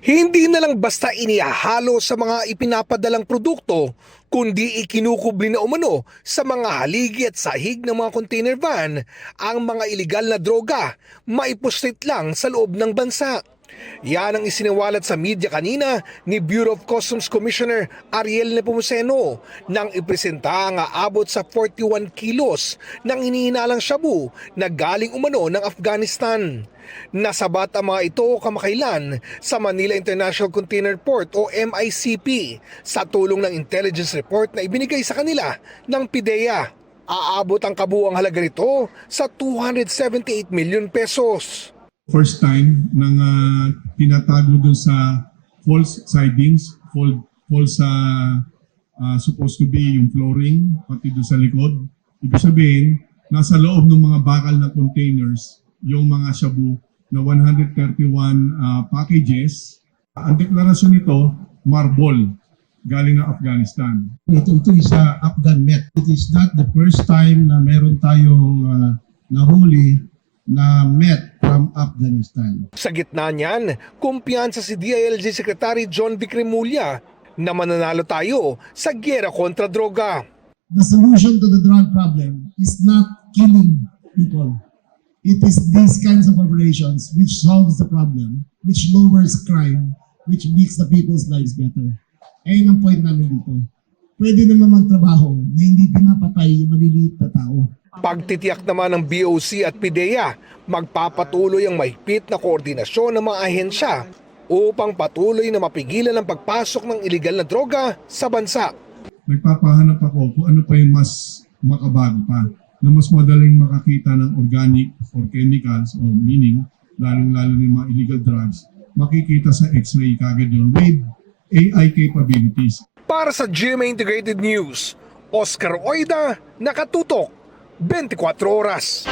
Hindi na lang basta inihahalo sa mga ipinapadalang produkto, kundi ikinukubli na umano sa mga haligi at sahig ng mga container van ang mga ilegal na droga, maipuslit lang sa loob ng bansa. Yan ang isiniwalat sa media kanina ni Bureau of Customs Commissioner Ariel Nepomuceno nang ipresenta ang aabot sa 41 kilos ng hinihinalang shabu na galing umano ng Afghanistan. Nasabat ang mga ito kamakailan sa Manila International Container Port o MICP sa tulong ng intelligence report na ibinigay sa kanila ng PIDEA. Aabot ang kabuuang halaga nito sa 278 million pesos. First time nang tinatago doon sa false sidings, false supposed to be yung flooring, pati doon sa likod. Ibig sabihin, nasa loob ng mga bakal na containers, yung mga shabu na 131 packages. Ang deklarasyon nito, marble, galing ng Afghanistan. Ito is Afghan met. It is not the first time na meron tayong nahuli na met from Afghanistan. Sa gitna niyan, kumpiyansa si DILG Secretary John Vic Remulla na mananalo tayo sa gyera kontra droga. The solution to the drug problem is not killing people. It is these kinds of operations which solves the problem, which lowers crime, which makes the people's lives better. Ayun ang point namin dito. Pwede naman magtrabaho na hindi pinapatay yung maliliit na tao. Pagtitiyak naman ng BOC at PIDEA, magpapatuloy ang mahigpit na koordinasyon ng mga ahensya upang patuloy na mapigilan ang pagpasok ng iligal na droga sa bansa. Nagpapahanap ako kung ano pa yung mas makabago pa, na mas madaling makakita ng organic or chemicals o meaning, lalong-lalo ng mga illegal drugs, makikita sa X-ray kagad yun with AI capabilities. Para sa GMA Integrated News, Oscar Oida, nakatutok 24 oras.